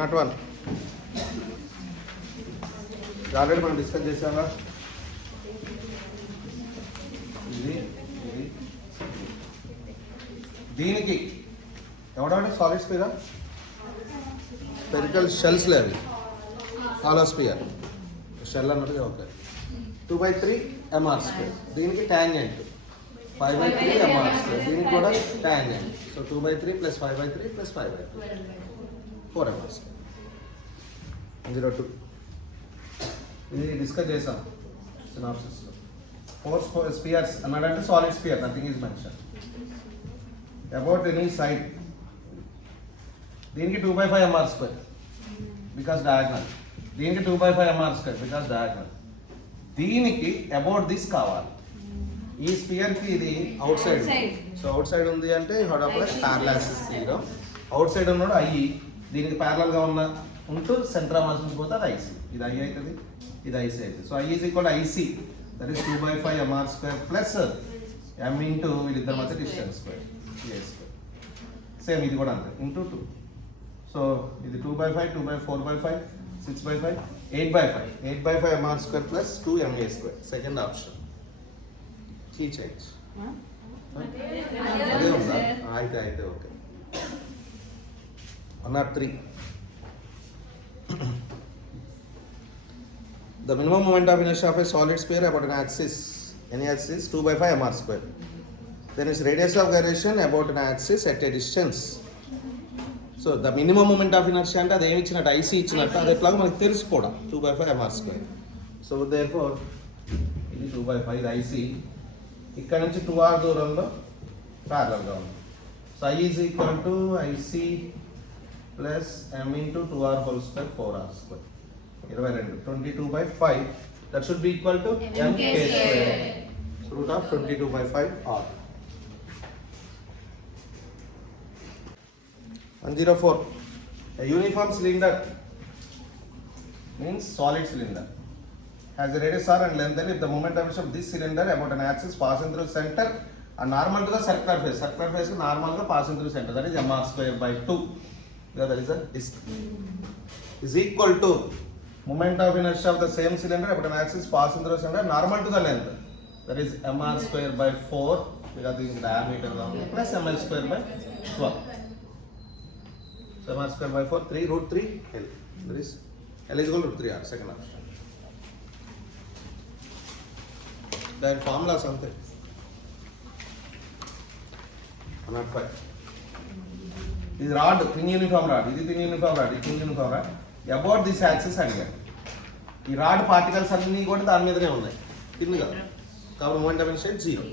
Not one already మనం డిస్కస్ చేసామా. ఇది ఇది దీనికి ఎవడంటే సాలిడ్ స్పియర్ స్పెరికల్ షెల్స్ లేవి హాలో స్పియర్ షెల్ అన్నట్టుగా ఓకే 2/3 mr². దీనికి టాంజెంట్ 5/3 mr². దీనికి కూడా టాంజెంట్. సో 2/3 + 5/3 + 5/3 4 mr². 02 ఇది డిస్కస్ చేసాం సినాప్సిస్లో. 4 స్పియర్స్ అన్నాడంటే solid spear, nothing is mention about any side. దీనికి 2/5 mr² బికాస్ డయాగ్నల్. దీనికి 2/5 mr² బికాస్ డయాగ్నల్. దీనికి అబౌట్ దిస్ కావాలి. ఈ స్పియర్కి ఇది out side. So out side ఉంది అంటే ప్యారలాసిస్ తీయడం. అవుట్ సైడ్ ఉన్నాడు ఐ, దీనికి ప్యారలల్గా ఉన్న ఉంటూ సెంటర్ ఆఫ్ మాస్ పోతే అది ఐసి. ఇది ఐ అవుతుంది, ఇది ఐసి అవుతుంది. So I is equal IC, that is 2/5 mr² plus m into వీళ్ళిద్దరి మధ్య డిస్టెన్స్ స్క్వేర్ a². సేమ్ ఇది కూడా అంతే ఇంటూ 2. సో ఇది 2/5, 2/4/5, 6/5, 8/5. 8/5 mr² plus 2 ma². Second option. Key change అదే ఉందా? అయితే okay. 103. The minimum moment of inertia of a solid sphere about an axis, any axis, 2/5 mr². Then its radius of gyration about an axis at a distance. So the minimum moment of inertia అంటే అది ఏమి ఇచ్చినట్టు ఐసీ ఇచ్చినట్టు అది ఎట్లాగో మనకు తెలిసిపోవడం 2/5 mr². So therefore ఇది 2/5 ఇది ఐసీ. ఇక్కడ నుంచి 2r దూరంలో ప్యారలల్గా ఉంది. So I is equal to IC plus m into 2r whole square 4r². 22. 22/5. That should be equal to mk². So root of 22/5 r. 104. A uniform cylinder means solid cylinder has a radius r and length l. If the moment of inertia of this cylinder about an axis passing through center and normal to the circular face normal ga passing through center, that is mr²/2, because that is a disk, is equal to moment of inertia of the same cylinder about an axis passing through center normal to the length, that is mr²/4 because this is diameter plus ml²/12. So mr²/4 3 √3 l. There is l is equal to √3r. Second option. Then formula something. 105. This rod, thin uniform rod. This is thin uniform rod. This thin uniform rod. About this axis అడిగారు. ఈ rod particles అన్నీ కూడా దాని మీదనే ఉన్నాయి, థిన్ గా. కాబట్టి moment of inertia 0.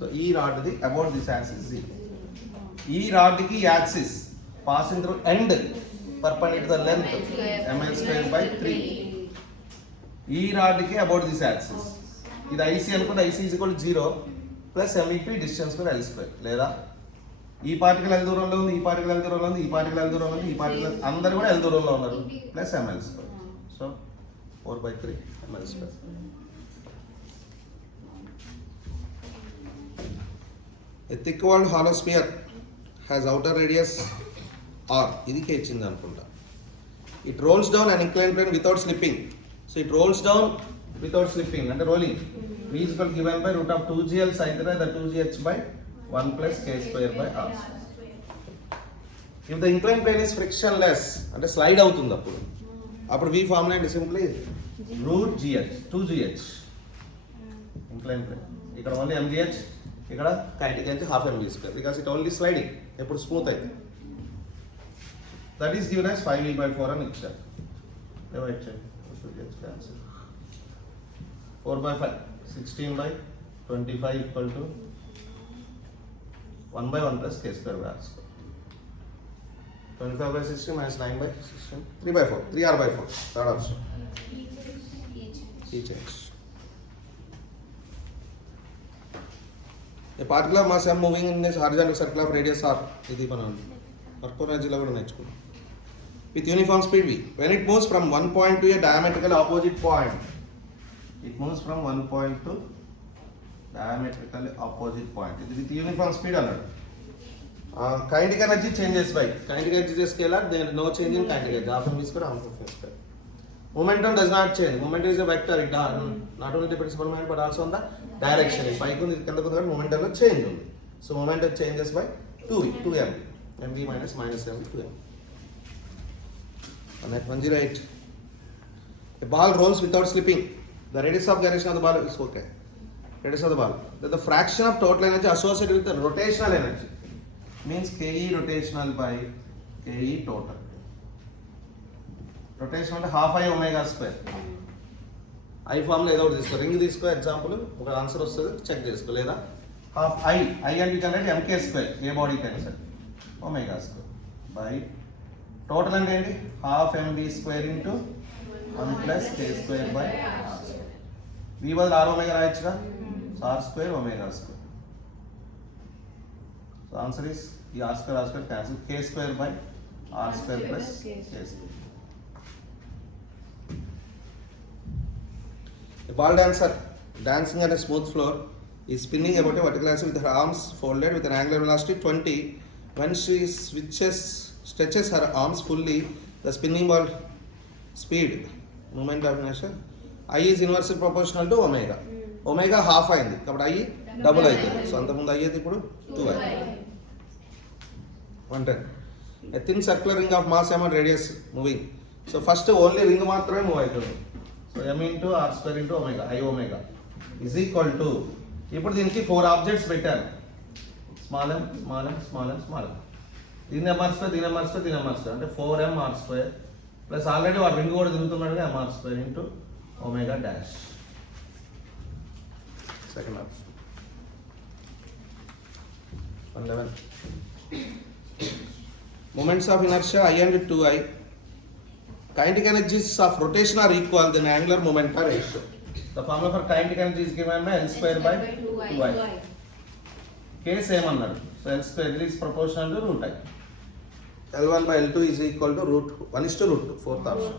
సో ఈ rod the about this axis 0. ఈ రాడ్ కి axis passing through end perpendicular to the length ml²/3. ఈ రాడ్ కి అబౌట్ దిస్ యాక్సిస్ ఇది ఐసీ అనుకుంటే IC is equal to 0 plus MEP distance కూడా l². లేదా ఈ పార్టికల్ l దూరంలో ఉంది, ఈ పార్టికల్ l దూరంలో ఉంది, ఈ పార్టికల్ l దూరంలో ఉంది, ఈ పార్టికల్ అందరూ కూడా l దూరంలో ఉన్నారు plus ml². So 4/3 ml². A thick walled hollow sphere has outer radius r. ఇది కే ఇచ్చింది అనుకుంటా. It rolls down an inclined plane without slipping. So it rolls down without slipping అంటే rolling. V is equal given by root of 2gl sin theta, the 2gh by 1 plus k²/r. If the inclined plane is frictionless అంటే స్లైడ్ అవుతుంది అప్పుడు V formula అంటే simply √gh 2gh inclined plane. ఇక్కడ only mgh, ఇక్కడ kinetic energy half mv² because it only sliding, ఎప్పుడు స్మూత్ అయితే. That is given as 5v/4 అని ఇచ్చారు. డివైడ్ చేయండి. 4/5 16/25 equal to 1/1 plus k²/r². 25/16 minus 9/16 3/4 3r/4. Third option. Key change. A particle of mass m moving in this horizontal circle of radius r. ఇది మనం వర్కోరాజీలో కూడా నేర్చుకున్నాం. With uniform speed v. When it moves from one point to a diametrically opposite point, it moves from one point to diametrically opposite point. It is with uniform speed అన్నాడు. kinetic energy changes by kinetic energy is scalar, there is no change in kinetic energy. Half mv square, half mv square. Momentum does not change. Momentum is a vector. It not only depends upon moment but also on the direction. If I go momentum change only. So momentum changes by 2v, 2m. mv minus mv, 2m. And that 108. A ball rolls without slipping. The radius of gyration of the ball is okay. Radius of the ball. The fraction of total energy associated with the rotational energy means Ke rotational by Ke total. Rotation అంటే half I omega square. I formula ఏదో ఒకటి తీసుకో, రింగ్ తీసుకో, ఎగ్జాంపుల్ ఒక ఆన్సర్ వస్తుంది చెక్ చేసుకో, లేదా half I అంటే కనేది mk స్క్వేర్, ఏ బాడీ కైనా సరే, ఒమేగా స్క్వేర్ బై టోటల్ అంటే ఏంటి half mv square into 1 plus k square by v బదులు r ఒమేగా రాయొచ్చుగా, r square omega square. So answer is ఈ r square cancel, k square by r square plus k square. A ball dancer dancing on a smooth floor is spinning about a vertical axis with her arms folded with an angular velocity 20. When she stretches her arms fully, the spinning ball speed, moment of inertia, I is inversely proportional to omega. Omega half అయింది కాబట్టి I double అవుతుంది. సో అంతకుముందు అయ్యేది ఇప్పుడు 2i. 110. A thin circular ring of mass m and radius moving. So first only ring మాత్రమే మూవ్ అవుతుంది. So m into r square into omega, I omega is equal to, ఇప్పుడు దీనికి 4 ఆబ్జెక్ట్స్ పెట్టాను, small m, small m, small m, small m. దీని m r square, దీని m r square, దీని m r square అంటే 4m r square plus already వాడు రింగ్ కూడా తిరుగుతున్నాడుగా m r square into omega dash. Second option 111. Moments of inertia I and 2i. Kinetic energies of rotation are equal, then angular moment are ratio. The formula for kinetic energy is given by L square by 2i. K same another. So L square is proportional to root I. L1 by L2 is equal to root 1 is to root 2. Fourth option.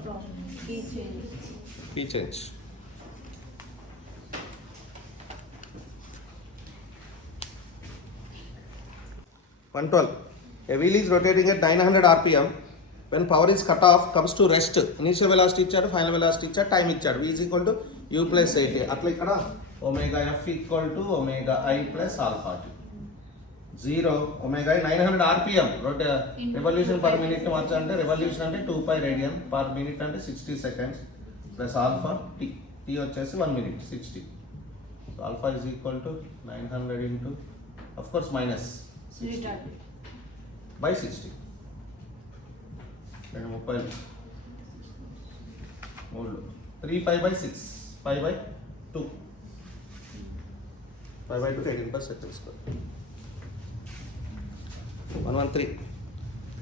P change. (112). A wheel is rotating at 900 rpm. When power is cut off, comes to rest. Initial velocity ఇచ్చాడు, final velocity ఇచ్చాడు, టైం ఇచ్చాడు. v is equal to u plus 8a. అట్లా ఇక్కడ omega f equal to omega i plus alpha t. 0 omega i 900 rpm. Revolution per minute మార్చాలంటే revolution అంటే 2 pi radian per minute అంటే 60 seconds plus alpha t. t వచ్చేసి 1 minute 60. So alpha is equal to 900 into, of course, minus 60 by 60. 3 pi by 6, pi by 2, pi by 2 18 per second square. 113.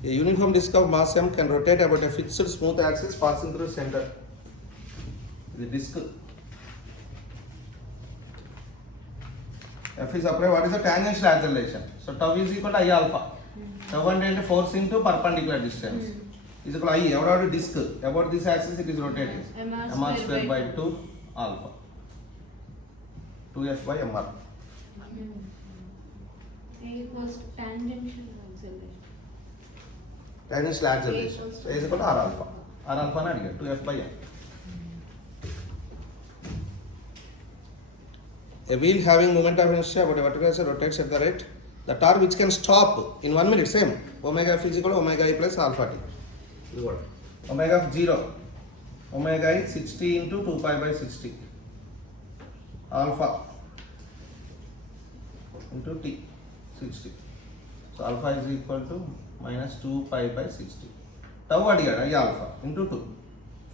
A uniform disk of mass m can rotate about a fixed smooth axis passing through center. The disk f is applied. What is the tangential acceleration? So tau is equal to I alpha. Tau అంటే force into perpendicular distance. Is equal to I. About the disk, about this axis it is rotating. mr square by 2 alpha. 2f by mr. Equals tangential acceleration. Tangential acceleration. So is equal to r alpha. R alpha na adiga 2f by m. A wheel having moment of inertia about a vertical axis rotates at the rate. The torque which can stop in 1 minute, same. Omega f is equal to omega I plus alpha t. Omega of 0, omega I 60 into 2 pi by 60 alpha into t 60. So alpha is equal to minus 2 pi by 60. Tau adigada I alpha into 2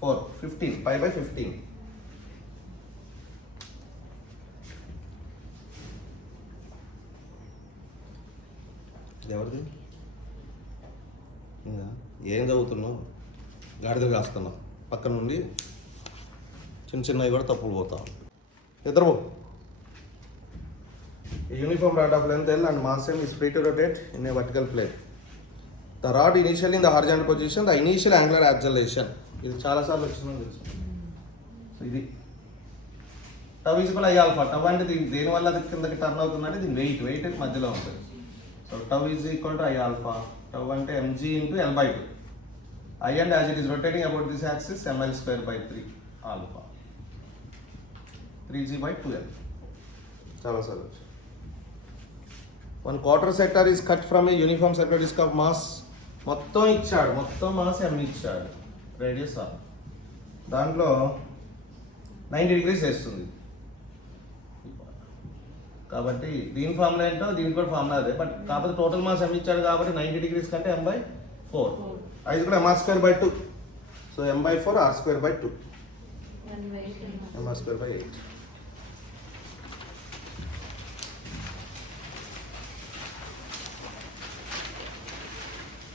4 15 pi by 15. ఎవరిది ఏం చదువుతున్నావు, గాడిదలు కాస్తున్నావు, పక్కన నుండి చిన్న చిన్నవి కూడా తప్పులు పోతావు. నిద్రపో. Uniform rod of length L and mass m is free to rotate in a vertical plane. The rod initially in the horizontal position, the initial angular acceleration. ఇది చాలాసార్లు వచ్చిందని తెలుసు. సో ఇది tau is equal I alpha. Tau అంటే దేని వల్ల అది కిందకి టర్న్ అవుతుందంటే దీని వెయిట్ మధ్యలో ఉంటుంది. So tau is equal to I alpha. Tau ante mg into L by 2. I and as it is rotating about this axis, ml square by 3 alpha. 3g by 2l. Chala sir. One quarter sector is cut from a uniform circular disk of mass. మొత్తం ఇచ్చాడు, మొత్తం mass m ఇచ్చాడు, radius r. దాంట్లో 90 degrees వేస్తుంది. కాబట్టి దీని ఫార్ములా ఏంటో దీనికి కూడా ఫార్ములా అదే, బట్ కాకపోతే టోటల్ మాస్ m ఇచ్చాడు కాబట్టి 90 degrees కంటే m by 4. అది కూడా mr square by 2. So m by 4 r square by 2. mr square by 8.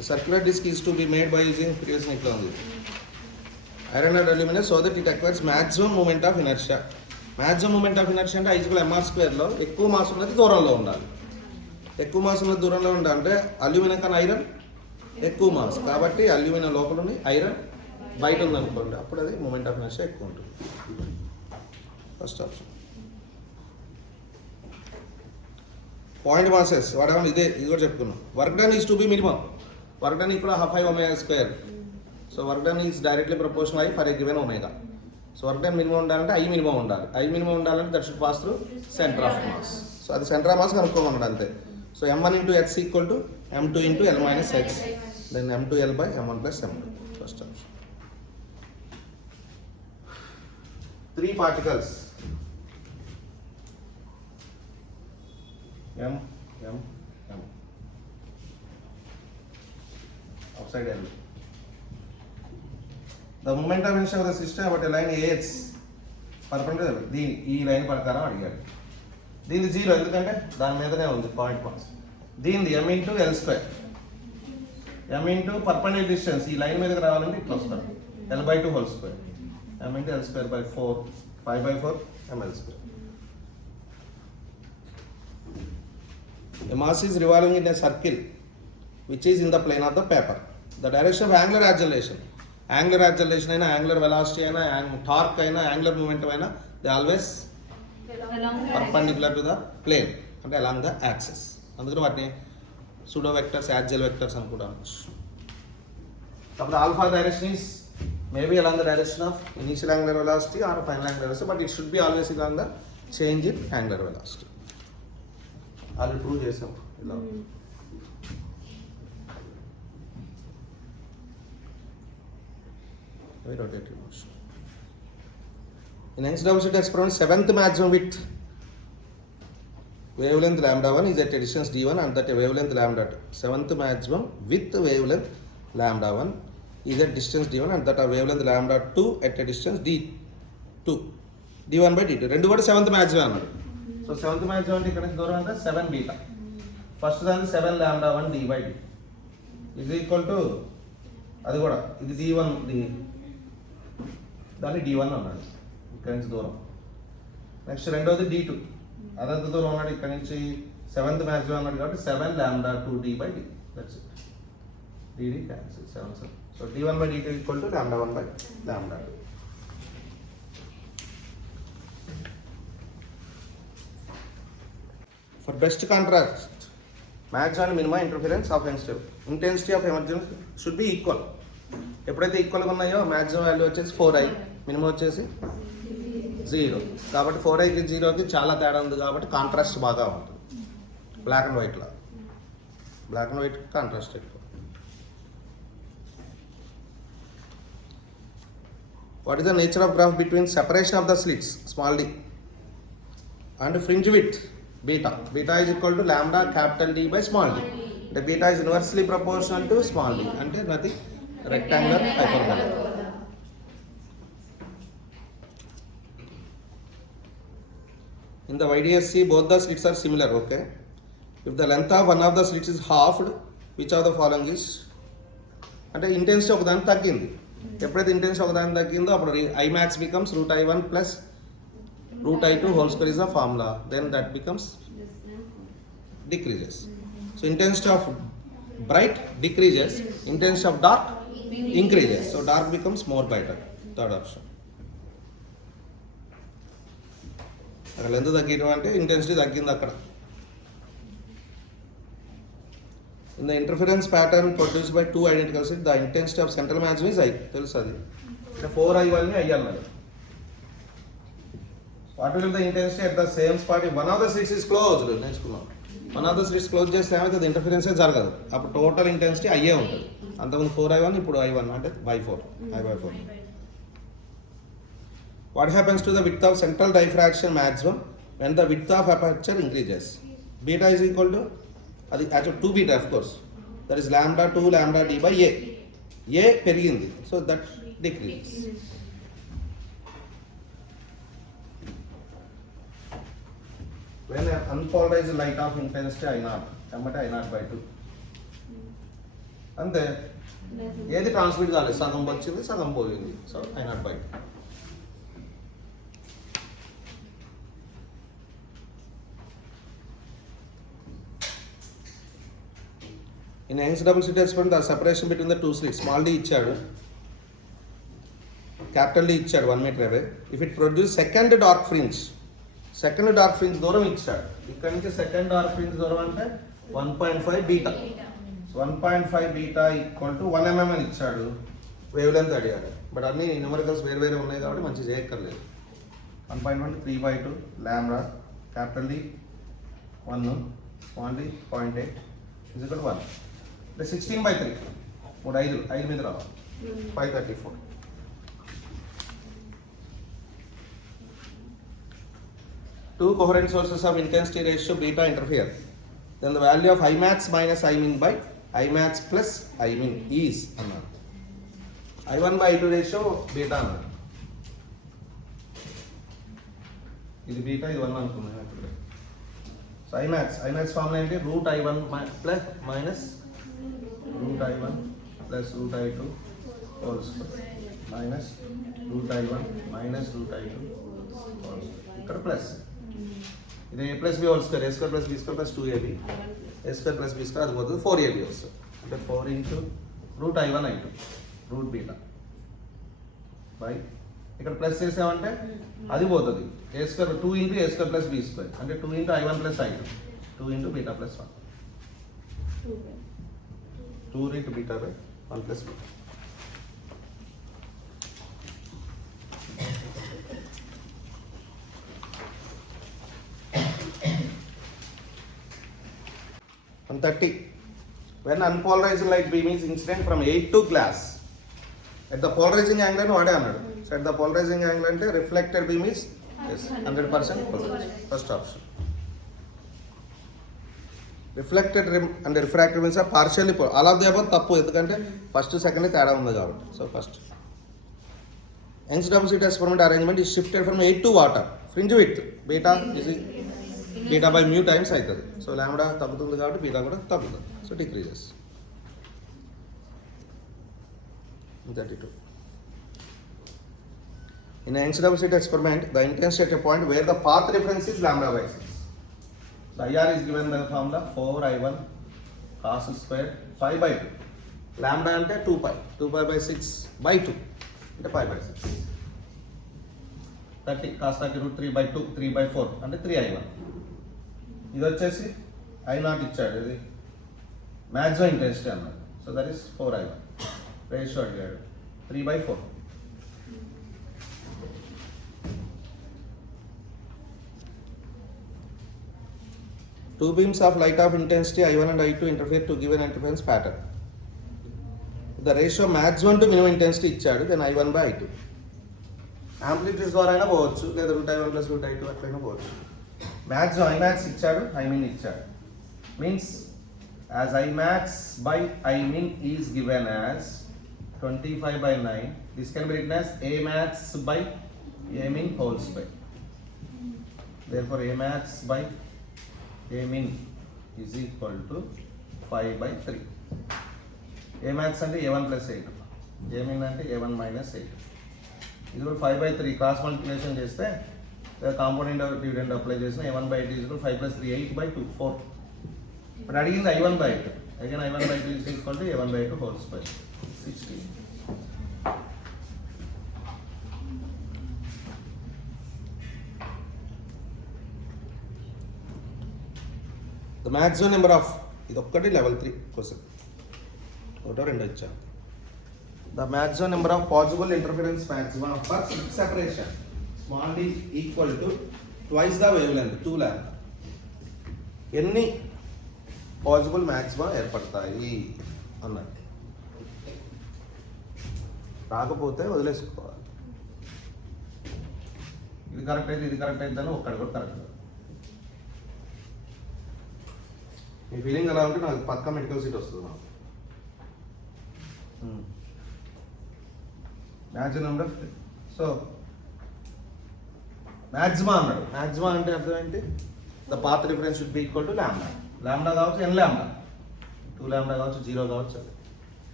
A circular disc is to be made by using previous technology. Iron and aluminum so that it acquires maximum moment of inertia. Maximum moment of inertia అంటే I equal mr square లో ఎక్కువ మాస్ ఉన్నది దూరంలో ఉండాలి. ఎక్కువ మాస్ ఉన్నది దూరంలో ఉండాలంటే అల్యూమినియం కన్నా ఐరన్ ఎక్కువ మాస్, కాబట్టి అల్యూమినియం లోపల ఉంది, ఐరన్ బయట ఉంది అనుకోండి, అప్పుడు అది మూమెంట్ ఆఫ్ ఇనర్షియా ఎక్కువ ఉంటుంది. First option. పాయింట్ మాసెస్ వాడేమో ఇదే, ఇది కూడా చెప్పుకున్నాం. Work done is to be minimum. Work done equal half I omega square. So work done is directly proportional I for a given omega. So work done minimum ఉండాలంటే I minimum ఉండాలి. I minimum ఉండాలంటే that should pass through centre of mass. So అది centre of mass కనుక్కోమన్నాడు అంతే. So m1 into x equal to m2 into L minus x. Then m2 L by m1 plus m2. First option. 3 particles. M, M, M. Outside L. The moment of inertia of the system about a line AX perpendicular దీని ఈ లైన్ ప్రకారం అడిగాడు. దీనిది 0 ఎందుకంటే దాని మీదనే ఉంది point mass. దీనిది m into L square. m into perpendicular distance ఈ లైన్ మీదకి రావాలంటే ఇట్లా వస్తారు, L by 2 whole square. m into L square by 4, 5 by 4 ml square. A mass is revolving in a circle which is in the plane of the paper. The direction of angular acceleration. Angular acceleration అయినా, angular velocity అయినా, torque అయినా, angular momentum అయినా, they always perpendicular to the plane, అంటే along the axis. అందుకని వాటిని pseudo vectors, axial vectors అని కూడా అనొచ్చు. కాబట్టి alpha direction is maybe along the direction of initial angular velocity or final angular velocity, but it should be always along the change in angular velocity. Already prove చేసాం ఇలా. Rotative motion. In next demonstrated experiment, 7th maximum width wavelength lambda 1 is at a distance d1 and that a wavelength lambda 2. 7th maximum width wavelength lambda 1 is at distance d1 and that a wavelength lambda 2 at a distance d2. d1 by d2. రెండు కూడా 7th maximum అన్నాడు. So 7th maximum అంటే ఇక్కడ నుంచి దూరం అంటే 7 beta. First దానికి 7 lambda 1 d by d is equal to, అది కూడా ఇది d1 దాన్ని d1 అన్నాడు ఇక్కడ నుంచి దూరం. నెక్స్ట్ రెండోది d2, అదంత దూరం అన్నాడు ఇక్కడ నుంచి 7th maximum అన్నాడు కాబట్టి 7 lambda 2 d by d. That's it. dd cancel 7 7. So d1 by d2 equal to lambda 1 by lambda 2. For best contrast, maximum and minimum interference of intensity of emergence should be equal. ఎప్పుడైతే ఈక్వల్గా ఉన్నాయో maximum value వచ్చేసి 4i, minimum వచ్చేసి 0. కాబట్టి 4iకి 0కి చాలా తేడా ఉంది కాబట్టి కాంట్రాస్ట్ బాగా ఉంటుంది. బ్లాక్ అండ్ వైట్లో, బ్లాక్ అండ్ వైట్ కాంట్రాస్ట్ ఎక్కువ. What is the nature of graph between separation of the slits small d and fringe width beta. Beta is equal to lambda capital D by small d. అంటే beta is inversely proportional to small d, అంటే నది rectangular hyperbola. In the YDSC, both the slits are similar. Okay. If the length of one of the slits is halved, which of the following is? అంటే ఇంటెన్సిటీ ఒకదాని తగ్గింది. ఎప్పుడైతే ఇంటెన్సిటీ ఒకదాని తగ్గిందో అప్పుడు I max becomes root I1 plus root I2 whole square is the formula. Then that becomes decreases. So intensity of bright decreases, intensity of dark increases. So dark becomes more brighter. Third option. అక్కడ లెంత్ తగ్గించడం అంటే ఇంటెన్సిటీ తగ్గింది అక్కడ. In the interference pattern produced by two identical sets, the intensity of central maximum is I. తెలుసు అది. అంటే 4I1 ని I అన్నారు. What will be the intensity at the same spot if one of the slits is closed? నేర్చుకున్నాం. One of the slits close చేస్తే ఏమైతే ఇంటర్ఫరెన్స్ జరగదు. అప్పుడు టోటల్ ఇంటెన్సిటీ అయ్యే ఉంటుంది. అంతకుముందు 4I1 ఇప్పుడు I1 అంటే by 4. I by 4. What happens to the width of central diffraction maximum when the width of aperture increases? Beta is equal to అది యాక్చువల్ 2 beta of course. That is lambda 2 lambda d by a. A పెరిగింది. So that decreases. When an unpolarized light of intensity I0, ఎమ్మటే I0 by 2. అంతే. ఏది ట్రాన్స్మిట్ కాలేదు, సగం వచ్చింది సగం పోయింది. So I0 by 2. In Young's double slit experiment, the separation between the two slits, small d ఇచ్చాడు, capital D ఇచ్చాడు 1 meter away. If it produces second dark fringe దూరం ఇచ్చాడు. ఇక్కడ నుంచి సెకండ్ డార్క్ ఫ్రింజ్ దూరం అంటే 1.5 beta. 1.5 beta equal to 1 mm అని ఇచ్చాడు. వేవ్ లెంత్ అడిగాడు. బట్ అన్ని న్యూమరికల్స్ వేరు వేరే ఉన్నాయి కాబట్టి మంచి చేయక్కర్లేదు. 1.1 3/2 lambda, capital D 1, small d 0.8 is equal to 1. అంటే 16/3 5 మీద రావాలి 534. Two coherent sources of intensity ratio beta interfere. Then the value of Imax minus Imin by Imax plus Imin is అన్నారు. I1 by I2 ratio beta అన్నారు. ఇది బీటా, ఇది 1 అనుకున్నాను ఇప్పుడు. So Imax formula ఏంటి? Root I1 plus minus root I1 plus root I2 whole square minus root I1 minus root I2 whole square. ఇక్కడ plus ఇది a plus b whole square, a square plus b square plus 2ab, a square plus b square అది పోతుంది 4ab వస్తుంది. అంటే 4 into root I1 I2 root beta by ఇక్కడ plus చేసామంటే అది పోతుంది a square 2 into a square plus b square అంటే 2 into I1 plus I2 2 into beta plus 1 2 into beta by 1 plus beta. And 30. When unpolarized light beam is incident from 8 to glass, at the polarizing angle what అన్నాడు? So at the polarizing angle అంటే reflected beam is 100% polarized. First option. Reflected and refracted beams are partially polarized. All of the above తప్పు, ఎందుకంటే first second తేడా ఉంది కాబట్టి. So first Young's double slit experiment arrangement is shifted from 8 to water. Fringe width beta is beta by mu times అవుతుంది. So lambda తగ్గుతుంది కాబట్టి బీటా కూడా తగ్గుతుంది. So decreases. 32. In an Young's double slit experiment, the intensity at a point where the path reference is lambda by 6. So IR is given by the formula 4I1 cos square 5/2. Lambda అంటే 2pi by 6/2 అంటే 5/6. 30 cos 30 root 3/2 3/4 అంటే 3I1. ఇది వచ్చేసి I0 ఇచ్చాడు, ఇది maximum intensity అన్నాడు. So that is 4I1 ratio అడిగాడు 3/4. Two beams of light of intensity I1 and I2 interfere to give an interference pattern. The ratio maximum to minimum intensity ఇచ్చాడు, then I1 by I2. Amplitudes ద్వారా అయినా పోవచ్చు, లేదా route I1 plus root I2 అట్లయినా పోవచ్చు. Maximum Imax ఇచ్చాడు, Imin ఇచ్చాడు. Means as Imax by Imin is given as 25/9. This can be written as Amax by Amin whole square. Therefore Amax by Amin is equal to 5/3. Amax అంటే A1 plus 8, Amin అంటే A1 minus 8. ఇది కూడా 5/3 cross multiplication చేస్తే component dividend apply చేసిన A1/8 is equal 5 plus 3 8/2 4. ఇప్పుడు అడిగింది I1/8. Again I1/2 is equal to A1/2 whole square 16. The maximum number of ఇది ఒక్కటి లెవెల్ 3 క్వశ్చన్, ఒకటో రెండో ఇచ్చాను. The maximum number of possible interference maximum for slit separation small d equal to twice the wave length 2 λ. ఎన్ని possible maximum ఏర్పడతాయి అన్నది. రాకపోతే వదిలేసుకోవాలి. ఇది కరెక్ట్ అయితే ఇది కరెక్ట్ అయిద్దని ఒక్కడి కూడా కరెక్ట్. మీ ఫీలింగ్ ఎలా ఉంటే నాకు పక్కా మెడికల్ సీట్ వస్తుంది. నాకు మ్యాక్సిమం నెంబర్. సో మ్యాక్సిమా అన్నాడు. మ్యాక్సిమా అంటే అర్థం ఏంటి? The path difference should be equal to lambda. Lambda కావచ్చు n లాంబ్డా, 2 లాంబ్డా కావచ్చు, 0 కావచ్చు.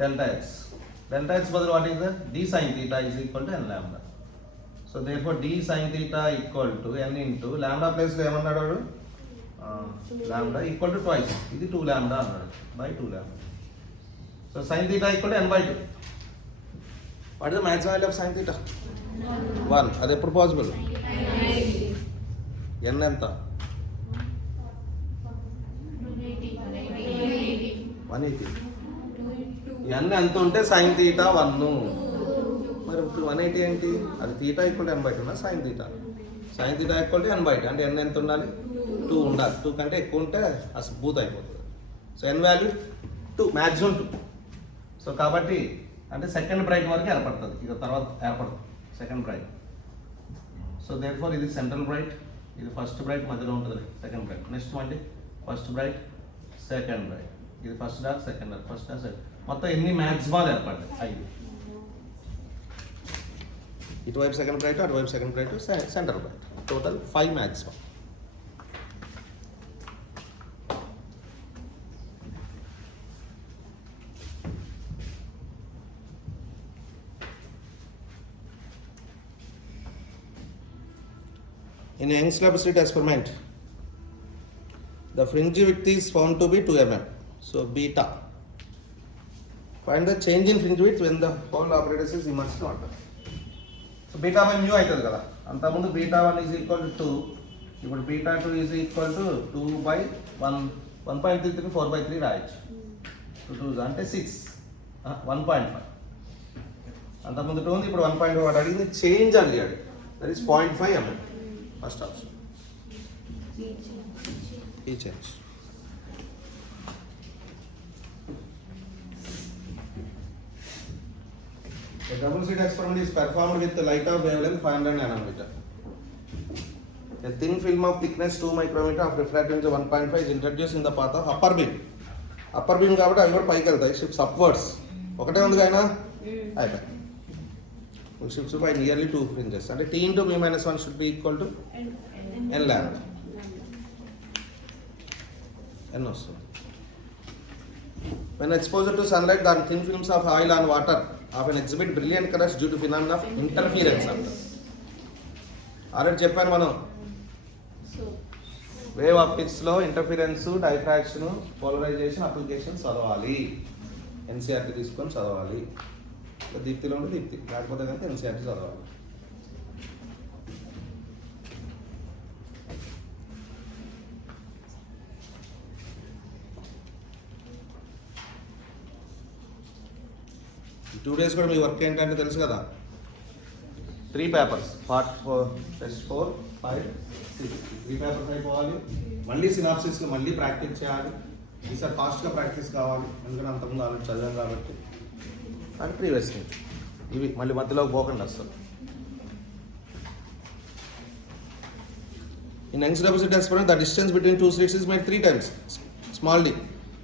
డెల్టా ఎక్స్, డెల్టా ఎక్స్ బదులు what is the d sin theta is equal to n lambda. So therefore d sin theta equal to n into lambda ప్లేస్లో ఏమన్నాడు వాడు? Lambda equal to twice, ఇది 2 లాంబ్డా అన్నాడు బై 2 lambda. So sin theta equal to n by 2. What is the maximum value of sin theta? 1. అది ఎప్పుడు possible? n ఎంత? 180. n ఎంత ఉంటే sin theta 1. మరి ఇప్పుడు 180 ఏంటి? అది theta equal to n by 2 sin theta. sin theta equal to n by 2 అంటే n ఎంత ఉండాలి? 2 ఉండాలి. 2 కంటే ఎక్కువ ఉంటే అసలు బూత్ అయిపోతుంది. సో n వాల్యూ 2, మ్యాక్సిమం 2. సో కాబట్టి అంటే సెకండ్ బ్రైట్ వరకు ఏర్పడుతుంది, ఇక తర్వాత ఏర్పడుతుంది సెకండ్ బ్రైట్. సో దేర్ఫోర్ ఇది సెంట్రల్ బ్రైట్, ఇది ఫస్ట్ బ్రైట్ మధ్యలో ఉంటుంది సెకండ్ బ్రైట్. నెక్స్ట్ మళ్ళీ ఫస్ట్ బ్రైట్, సెకండ్ బ్రైట్, ఇది first dark, second dark, first dark, second. మొత్తం ఎన్ని మ్యాక్సిమాలు ఏర్పడ్డాయి? 5. ఇటువైపు సెకండ్ బ్రైట్, అటువైపు second bright, centre bright, total 5 maximum. In Young's lab slit experiment, the fringe width is found to be 2 mm. So beta. Find the change in fringe width when the whole apparatus is immersed in water. So beta by mu అవుతుంది కదా. అంతకుముందు beta 1 is equal to 2. ఇప్పుడు beta 2 is equal to 2 by 1. 1.33 4 by 3 రాయొచ్చు. 2 2 అంటే 6. 1.5. అంతకుముందు 2 ఉంది, ఇప్పుడు 1.5. వాడు అడిగింది చేంజ్ అడిగాడు. That is 0.5 mm. First option. E change. The double slit experiment is performed with the light of wavelength 500 nanometer. A thin film of thickness 2 micrometer of refractance 1.5 is introduced in the path of upper beam. Upper beam కాబట్టి అవి కూడా పైకి వెళ్తాయి. Shifts upwards. ఒకటే ఉంది అయినా అయిపోయి. Shifts by nearly 2 fringes. And t into mu minus 1 should be equal to n lambda. N also. When exposed to sunlight, the thin films of oil and water often exhibit brilliant colors due to phenomena of interference. Already చెప్పాను మనం wave ఆప్టిక్స్లో interference, diffraction, polarization application చదవాలి. NCERT తీసుకొని చదవాలి. దీప్తిలో ఉంటే దీప్తి, లేకపోతే కనుక ఎన్సీఆర్టీ చదవాలి. ఈ 2 days కూడా మీ వర్క్ ఏంటంటే తెలుసు కదా. 3 పేపర్స్, పార్ట్ 4, టెస్ట్ 4, 5, 6. 3 పేపర్స్ అయిపోవాలి. మళ్ళీ సినాప్సిస్లో మళ్ళీ ప్రాక్టీస్ చేయాలి. ఈసారి ఫాస్ట్గా ప్రాక్టీస్ కావాలి, ఎందుకంటే అంతకుముందు ఆల్రెడీ చదివాం కాబట్టి. అండ్ ప్రీవియస్ ఇవి మళ్ళీ మధ్యలోకి పోకుండా వస్తారు. In Young's double slit experiment, the distance between 2 slits is made 3 times. Small d.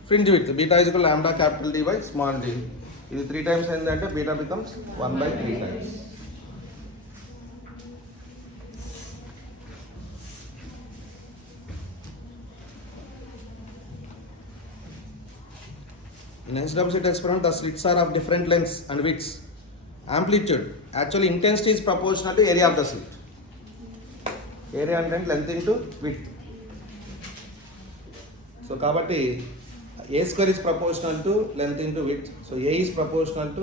Fringe width beta is equal to lambda capital D by small d. ఇది 3 times ఏంటంటే beta becomes 1 by 3 times. In Young's double slit experiment, the slits are of different lengths and widths. Amplitude, actually intensity is proportional to area of the slit. Area and length into width. So kabatti A square is proportional to length into width. So A is proportional to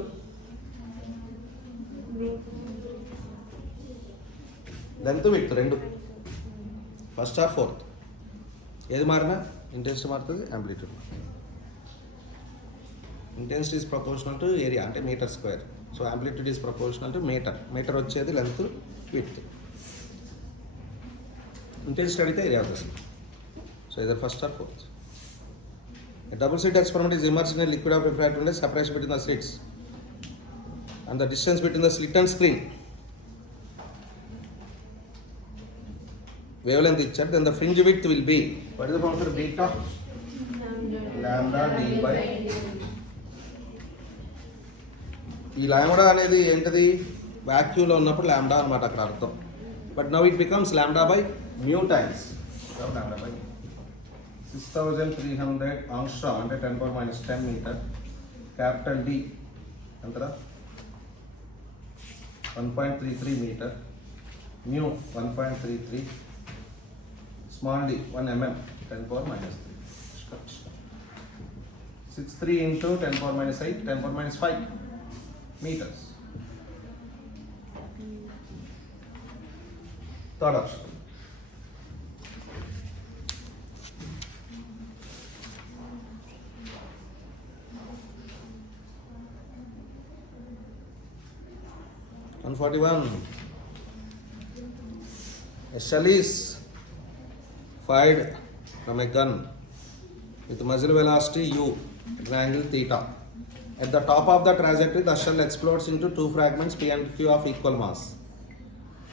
length to width rendu. First or fourth. ఏది మారినా ఇంటెన్సిటీ మారుతుంది, amplitude మారుతుంది. Intensity is proportional to area అంటే metre square. So amplitude is proportional to metre. Metre వచ్చేది length, width. Intensity అడిగితే area అవుతుంది. So either first or fourth. A double slit experiment is immersed in a liquid of refractive index, separation between the slits and the distance between the slit and screen. Wavelength ichcharu, then the fringe width will be, what is the formula for beta? Lambda d by. ఈ lambda అనేది ఏంటిది? వాక్యూమ్లో ఉన్నప్పుడు lambda అనమాట అక్కడ అర్థం. But now it becomes lambda by mu times. Lambda by 6300 angstrom అంటే 10⁻10 metre. Capital D అంతరా 1.33 metre. Mu 1.33. Small d 1 mm 10⁻3. 63 into 10⁻8 10⁻5 meters. Third option. On 41, a shell is fired from a gun with muzzle velocity u at an angle theta. At the top of the trajectory, the shell explodes into two fragments P and Q of equal mass.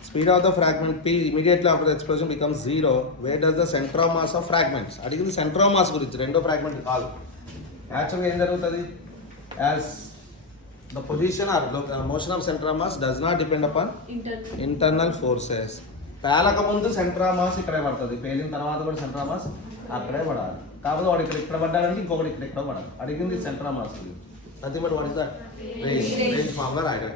Speed of the fragment P immediately after the explosion becomes 0. Where does the center of mass of fragments? అడిగింది center of mass గురించి, రెండో ఫ్రాగ్మెంట్ కాదు. యాక్చువల్గా ఏం జరుగుతుంది? As the position or the motion of center of mass does not depend upon internal forces. పేలక ముందు centre of mass ఇక్కడే పడుతుంది, పేలిన తర్వాత కూడా సెంటర్ ఆఫ్ మాస్ అక్కడే పడాలి. కాకపోతే వాడు ఇక్కడ పడ్డాడంటే ఇంకొకటి ఇక్కడ పడాలి. అడిగింది centre of mass. Nothing but what is the range formula రాయడం.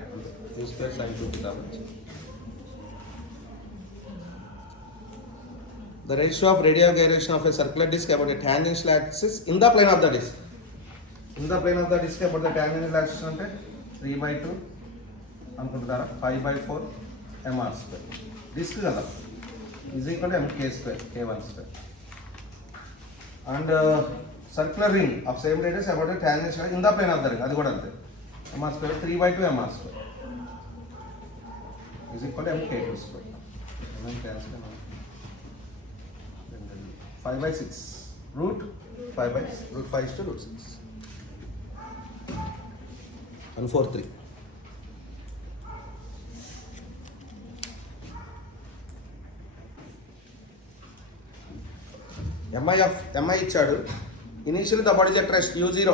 The ratio of radial gyration of a circular disc about a tangential axis in the plane of the disc. In the plane of the disc about the tangential axis అంటే 3/2 అనుకుంటారా, 5/4 mr square. Disc కదా is equal to mk² k1². And circular ring of same radius about the tangential in the plane of the ring, అది కూడా అంతే. mr² 3/2 mr² is equal to mk². 5/6 √5/6. And 4/3. MI ఇచ్చాడు. Initially the body is at rest u0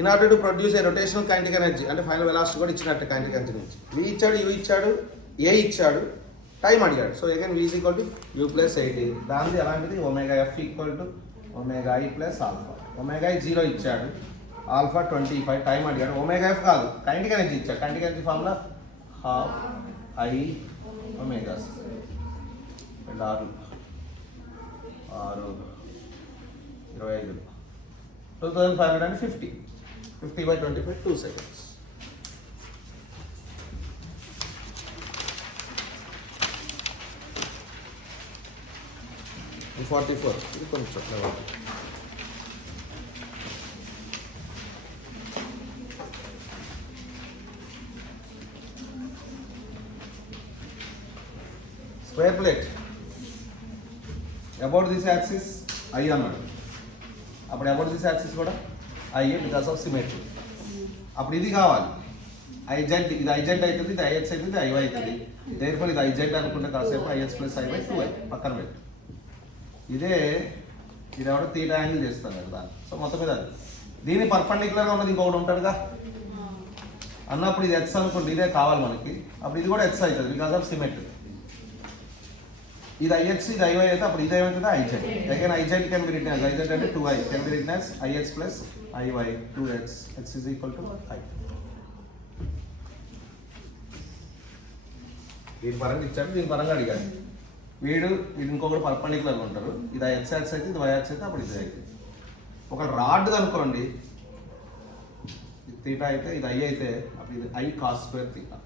in order to produce a rotational kinetic energy అంటే final velocity కూడా ఇచ్చినట్టు kinetic energy నుంచి. v ఇచ్చాడు, u ఇచ్చాడు, a ఇచ్చాడు, టైం అడిగాడు. సో అగైన్ v = u + 80. దానిది అలాంటిది ωf = ωi + ఆల్ఫా. ωi 0 ఇచ్చాడు, ఆల్ఫా 25, టైం అడిగాడు. ωf కాదు, కైనెటిక్ ఎనర్జీ ఇచ్చాడు. Kinetic energy formula 12 I omega. 6 25 2550 50/25 2 seconds. And 44 ఇది కొంచెం square plate about this axis I అన్నాడు. అప్పుడు అబౌట్ దిస్ యాక్సిస్ కూడా ఐ బికాస్ ఆఫ్ సిమెట్రీ. అప్పుడు ఇది కావాలి, ఐజెడ్. ఇది ఐజెడ్ అవుతుంది, ఇది ఐహెచ్ అవుతుంది, ఇది ఐవై అవుతుంది. దేనిపై ఇది ఐజెడ్ అనుకుంటే కాసేపు IH + I/2 పక్కన పెట్టు. ఇది ఎవడో తీటా యాంగిల్ చేస్తాను కదా దాన్ని. సో మొత్తం మీద అది దీని పర్పెండిక్యులర్గా ఉన్నది ఇంకొకటి ఉంటాడుగా అన్నప్పుడు ఇది హెచ్ అనుకోండి, ఇదే కావాలి మనకి. అప్పుడు ఇది కూడా హెచ్ అవుతుంది బికాస్ ఆఫ్ సిమెట్రీ. ఇది IH, ఇది IY అయితే అప్పుడు ఇది ఏమవుతుంది IZ. Again IZ can be written IZ అంటే 2I can be written IH + IY 2H. H is equal to I. దీని పరంగా ఇచ్చాడు, దీని పరంగా అడిగాడు. వీడు ఇంకొకటి పర్పెండిక్యులర్గా ఉంటారు. ఇది X యాక్సిస్ అయితే, ఇది Y యాక్సిస్ అయితే అప్పుడు ఇది అయితే. ఒక రాడ్ అనుకోండి, ఇది తీటా అయితే, ఇది I అయితే అప్పుడు ఇది I cos² theta.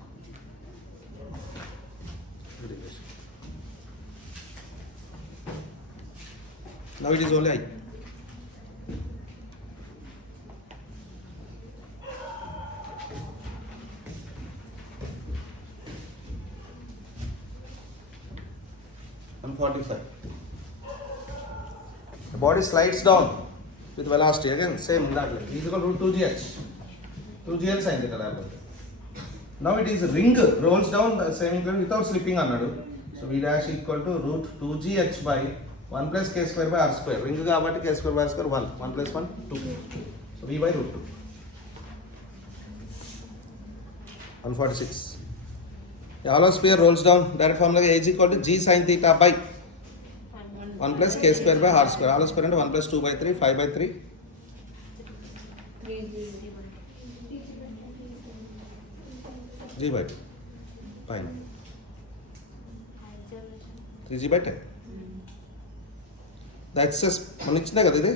Now it is only I. And 45. The body slides down with velocity. Again, same that way. Is equal to 2gh. 2gh sign theta. Now it is ring rolls down the same equation without slipping another. So v dash equal to root 2gh by 1 plus k square by r square. Ring kabatti k square by r square 1. 1 plus 1 2. So v by root 2. 146. The hollow sphere rolls down. Direct formula is equal to g sin theta by 1 plus k square by r square. Hollow sphere into 1 plus 2 by 3, 5 by 3. 3 by 2. Fine. 3g by 10. The excess మనం ఇచ్చిందే కదా ఇది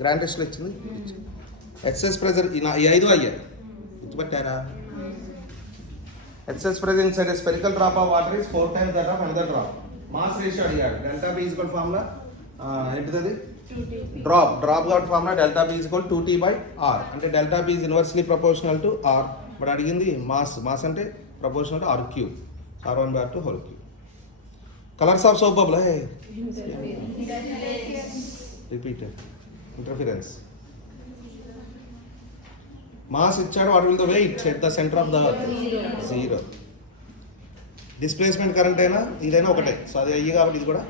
గ్రాండ్ టెస్ట్లో ఇచ్చింది excess pressure ఈ 5 అయ్యాయి గుర్తుపట్టారా excess pressure inside spherical drop of water is 4 times that of another drop. Mass ratio అడిగాడు డెల్టా బి ఈక్వల్ ఫార్ములా ఏంటిది డ్రాప్ కాబట్టి formula delta B equal 2t by r అంటే delta B is inversely proportional to r but అడిగింది mass అంటే proportional to r cube r1 by r2 whole cube. Colors of soap bubble. Hey. Repeated. Interference. Mass ichchadu, what will the weight at the center of the earth? 0. Displacement current aina idaina okate. So adi ayyi kabatti idi kuda.